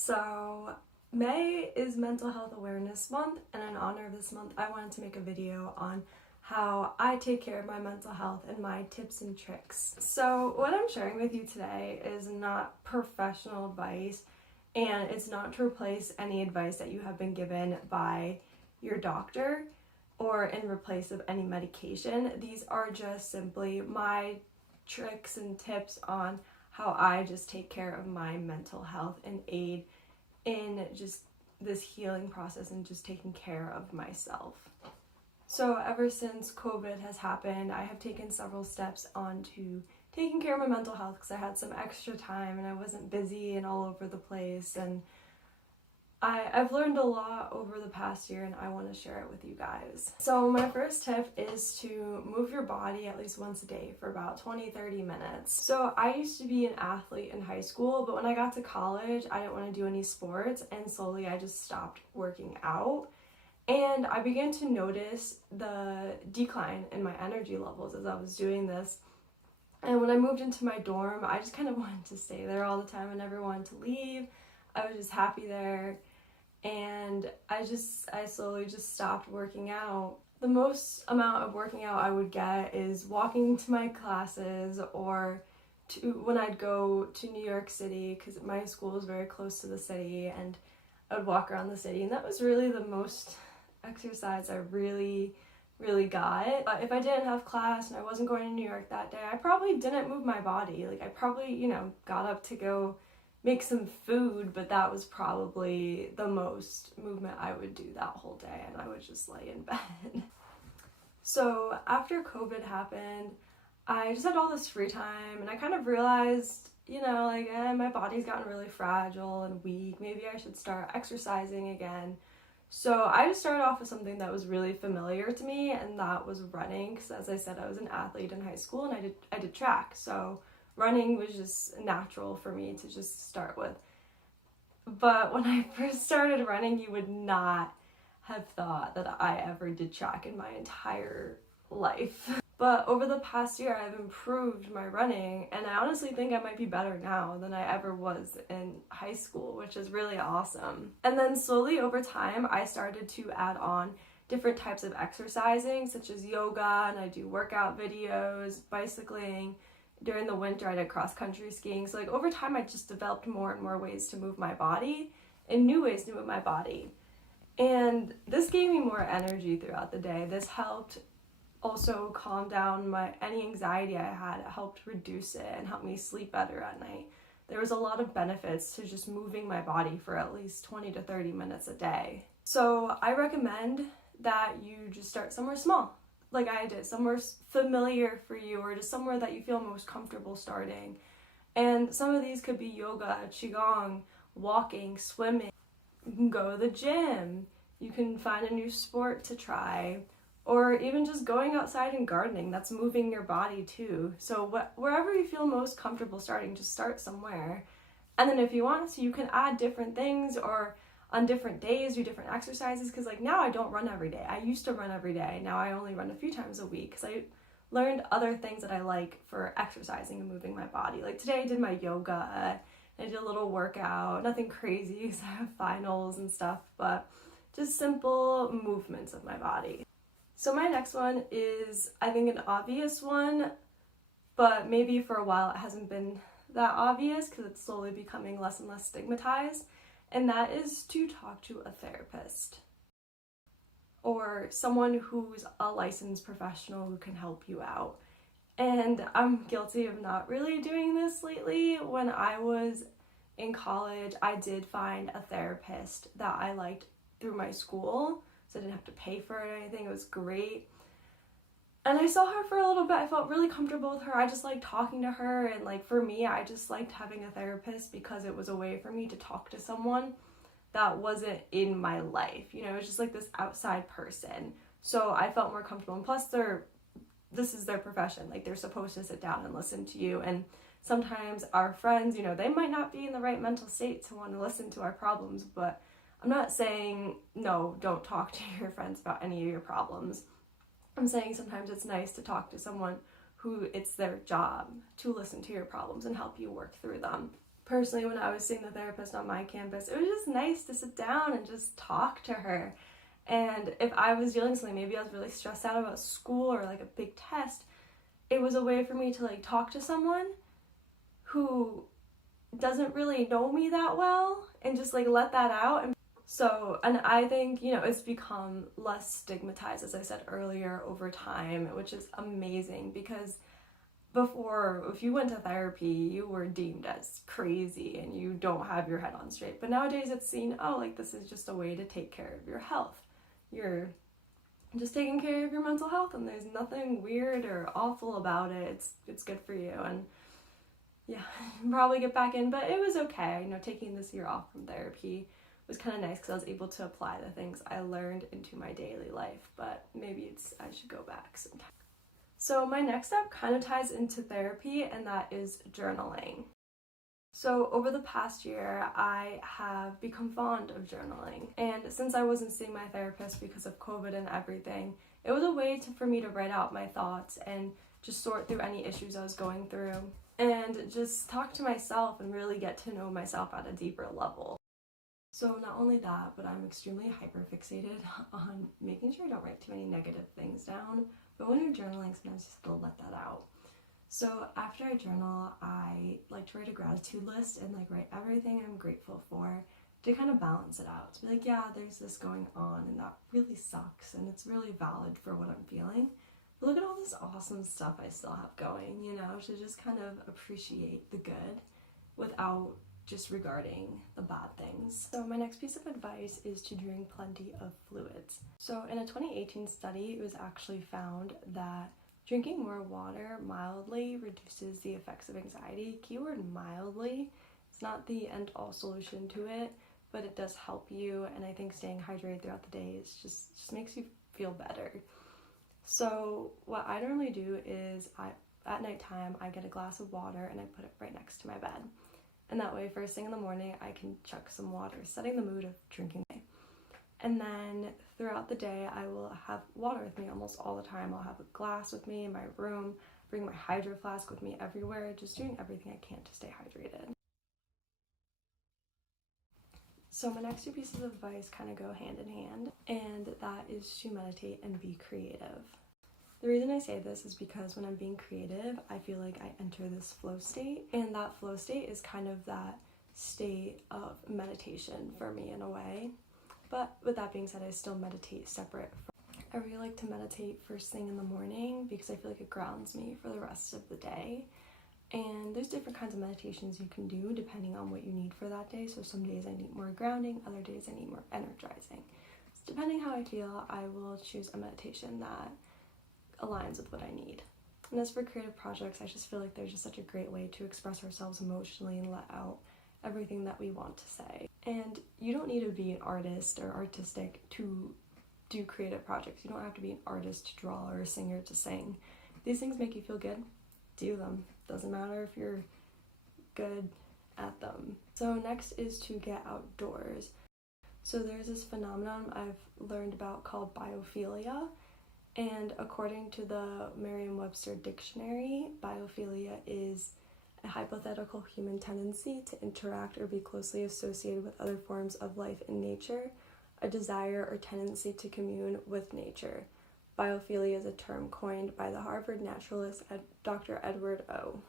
So May is Mental Health Awareness Month, and in honor of this month, I wanted to make a video on how I take care of my mental health and my tips and tricks. So what I'm sharing with you today is not professional advice, and it's not to replace any advice that you have been given by your doctor or in replace of any medication. These are just simply my tricks and tips on how I just take care of my mental health and aid in just this healing process and just taking care of myself. So ever since COVID has happened, I have taken several steps onto taking care of my mental health because I had some extra time and I wasn't busy and all over the place, and I've learned a lot over the past year and I want to share it with you guys. So my first tip is to move your body at least once a day for about 20-30 minutes. So I used to be an athlete in high school, but when I got to college, I didn't want to do any sports, and slowly I just stopped working out. And I began to notice the decline in my energy levels as I was doing this. And when I moved into my dorm, I just kind of wanted to stay there all the time. I never wanted to leave. I was just happy there. And I slowly just stopped working out. The most amount of working out I would get is walking to my classes, or when I'd go to New York City, because my school is very close to the city, and I would walk around the city, and that was really the most exercise I really got. But if I didn't have class and I wasn't going to New York that day, I probably didn't move my body. Like I probably, got up to go make some food, but that was probably the most movement I would do that whole day, and I would just lay in bed. So after COVID happened, I just had all this free time, and I kind of realized, my body's gotten really fragile and weak. Maybe I should start exercising again. So I just started off with something that was really familiar to me, and that was running, because as I said, I was an athlete in high school and I did track. So running was just natural for me to just start with. But when I first started running, you would not have thought that I ever did track in my entire life. But over the past year, I've improved my running, and I honestly think I might be better now than I ever was in high school, which is really awesome. And then slowly over time, I started to add on different types of exercising, such as yoga, and I do workout videos, bicycling. During the winter, I did cross-country skiing. So over time, I just developed more and more ways to move my body and new ways to move my body. And this gave me more energy throughout the day. This helped also calm down any anxiety I had. It helped reduce it and help me sleep better at night. There was a lot of benefits to just moving my body for at least 20 to 30 minutes a day. So I recommend that you just start somewhere small, like I did, somewhere familiar for you, or just somewhere that you feel most comfortable starting. And some of these could be yoga, qigong, walking, swimming. You can go to the gym. You can find a new sport to try. Or even just going outside and gardening, that's moving your body too. So wherever you feel most comfortable starting, just start somewhere. And then if you want to, you can add different things, or on different days do different exercises, because now I don't run every day. I used to run every day. Now I only run a few times a week because I learned other things that I like for exercising and moving my body. Like today I did my yoga, I did a little workout, nothing crazy because I have finals and stuff, but just simple movements of my body. So my next one is, I think, an obvious one, but maybe for a while it hasn't been that obvious because it's slowly becoming less and less stigmatized, and that is to talk to a therapist or someone who's a licensed professional who can help you out. And I'm guilty of not really doing this lately. When I was in college, I did find a therapist that I liked through my school. So I didn't have to pay for it or anything. It was great. And I saw her for a little bit. I felt really comfortable with her. I just liked talking to her. And for me, I just liked having a therapist because it was a way for me to talk to someone that wasn't in my life. It was just this outside person. So I felt more comfortable. And plus, this is their profession. They're supposed to sit down and listen to you. And sometimes our friends, they might not be in the right mental state to want to listen to our problems, but I'm not saying, no, don't talk to your friends about any of your problems. I'm saying sometimes it's nice to talk to someone who it's their job to listen to your problems and help you work through them. personally, when I was seeing the therapist on my campus, it was just nice to sit down and just talk to her. And if I was dealing with something, maybe I was really stressed out about school or like a big test, it was a way for me to like talk to someone who doesn't really know me that well and just like let that out. And I think, you know, it's become less stigmatized, as I said earlier, over time, which is amazing, because before, if you went to therapy, you were deemed as crazy and you don't have your head on straight. But nowadays it's seen, oh, like this is just a way to take care of your health. You're just taking care of your mental health, and there's nothing weird or awful about it. It's good for you. And yeah, probably get back in, but it was okay. You know, taking this year off from therapy was kind of nice because I was able to apply the things I learned into my daily life, but maybe I should go back sometime. So my next step kind of ties into therapy, and that is journaling. So over the past year, I have become fond of journaling. And since I wasn't seeing my therapist because of COVID and everything, it was a way for me to write out my thoughts and just sort through any issues I was going through and just talk to myself and really get to know myself at a deeper level. So not only that, but I'm extremely hyperfixated on making sure I don't write too many negative things down. But when you're journaling, sometimes you just have to let that out. So after I journal, I like to write a gratitude list and like write everything I'm grateful for to kind of balance it out. To be like, yeah, there's this going on and that really sucks and it's really valid for what I'm feeling. But look at all this awesome stuff I still have going, you know, to just kind of appreciate the good without just regarding the bad things. So my next piece of advice is to drink plenty of fluids. So in a 2018 study, it was actually found that drinking more water mildly reduces the effects of anxiety. Keyword mildly. It's not the end-all solution to it, but it does help you, and I think staying hydrated throughout the day just makes you feel better. So what I normally do is at nighttime I get a glass of water and I put it right next to my bed. And that way, first thing in the morning, I can chuck some water, setting the mood of drinking. And then throughout the day, I will have water with me almost all the time. I'll have a glass with me in my room, bring my hydro flask with me everywhere, just doing everything I can to stay hydrated. So my next two pieces of advice kind of go hand in hand, and that is to meditate and be creative. The reason I say this is because when I'm being creative, I feel like I enter this flow state, and that flow state is kind of that state of meditation for me in a way. But with that being said, I still meditate separate. I really like to meditate first thing in the morning because I feel like it grounds me for the rest of the day. And there's different kinds of meditations you can do depending on what you need for that day. So some days I need more grounding, other days I need more energizing. So depending how I feel, I will choose a meditation that aligns with what I need. And as for creative projects, I just feel like there's just such a great way to express ourselves emotionally and let out everything that we want to say. And you don't need to be an artist or artistic to do creative projects. You don't have to be an artist to draw or a singer to sing. If these things make you feel good, do them. Doesn't matter if you're good at them. So next is to get outdoors. So there's this phenomenon I've learned about called biophilia. And according to the Merriam-Webster dictionary, biophilia is a hypothetical human tendency to interact or be closely associated with other forms of life in nature, a desire or tendency to commune with nature. Biophilia is a term coined by the Harvard naturalist Dr. Edward O.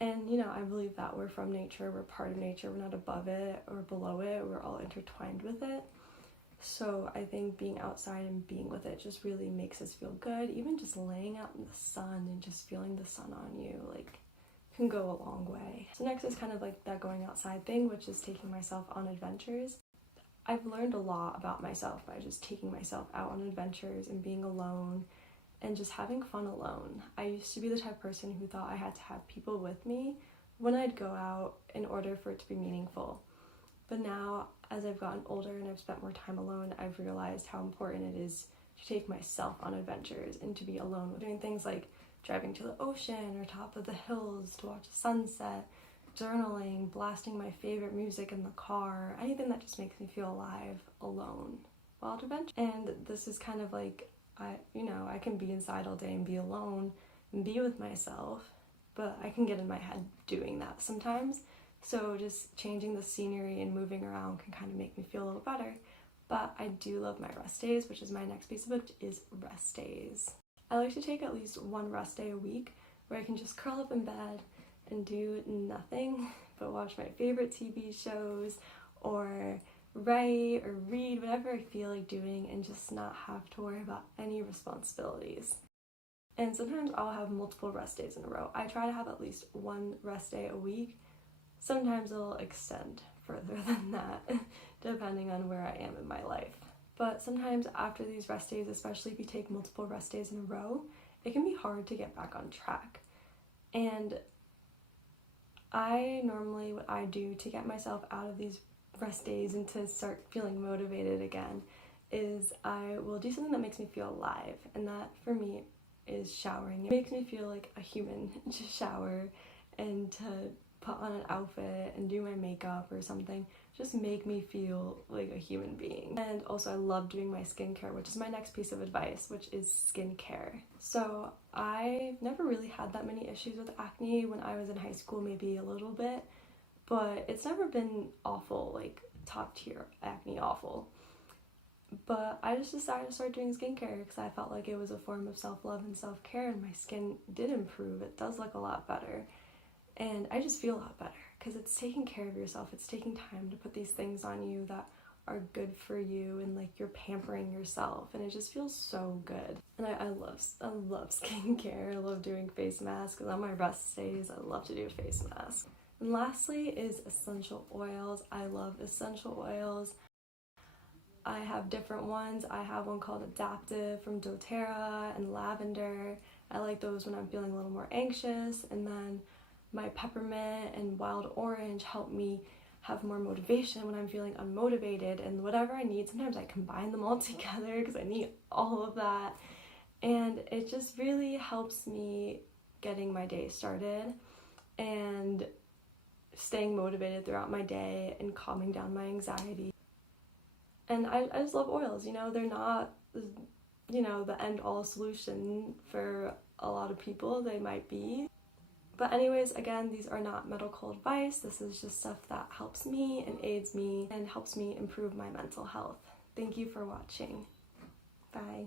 And, you know, I believe that we're from nature, we're part of nature, we're not above it or below it, we're all intertwined with it. So I think being outside and being with it just really makes us feel good. Even just laying out in the sun and just feeling the sun on you, like, can go a long way. So next is kind of like that going outside thing, which is taking myself on adventures. I've learned a lot about myself by just taking myself out on adventures and being alone and just having fun alone. I used to be the type of person who thought I had to have people with me when I'd go out in order for it to be meaningful. But now, as I've gotten older and I've spent more time alone, I've realized how important it is to take myself on adventures and to be alone with doing things like driving to the ocean or top of the hills to watch a sunset, journaling, blasting my favorite music in the car, anything that just makes me feel alive alone while at adventure. And this is kind of like, I can be inside all day and be alone and be with myself, but I can get in my head doing that sometimes. So just changing the scenery and moving around can kind of make me feel a little better. But I do love my rest days, which is my next piece of it, is rest days. I like to take at least one rest day a week where I can just curl up in bed and do nothing but watch my favorite TV shows or write or read, whatever I feel like doing, and just not have to worry about any responsibilities. And sometimes I'll have multiple rest days in a row. I try to have at least one rest day a week. Sometimes it'll extend further than that, depending on where I am in my life. But sometimes after these rest days, especially if you take multiple rest days in a row, it can be hard to get back on track. And what I do to get myself out of these rest days and to start feeling motivated again is I will do something that makes me feel alive, and that for me is showering. It makes me feel like a human to shower and to put on an outfit and do my makeup or something. Just make me feel like a human being. And also I love doing my skincare, which is my next piece of advice, which is skincare. So I never really had that many issues with acne. When I was in high school, maybe a little bit, but it's never been awful, like top tier acne awful. But I just decided to start doing skincare because I felt like it was a form of self-love and self-care, and my skin did improve. It does look a lot better, and I just feel a lot better because it's taking care of yourself. It's taking time to put these things on you that are good for you, and like you're pampering yourself, and it just feels so good. And I love skincare. I love doing face masks. On my rest days, I love to do a face mask. And lastly is essential oils. I love essential oils. I have different ones. I have one called Adaptive from doTERRA and lavender. I like those when I'm feeling a little more anxious. And then my peppermint and wild orange help me have more motivation when I'm feeling unmotivated. And whatever I need, sometimes I combine them all together because I need all of that. And it just really helps me getting my day started and staying motivated throughout my day and calming down my anxiety. And I just love oils, they're not, the end-all solution for a lot of people. They might be. But anyways, again, these are not medical advice. This is just stuff that helps me and aids me and helps me improve my mental health. Thank you for watching. Bye.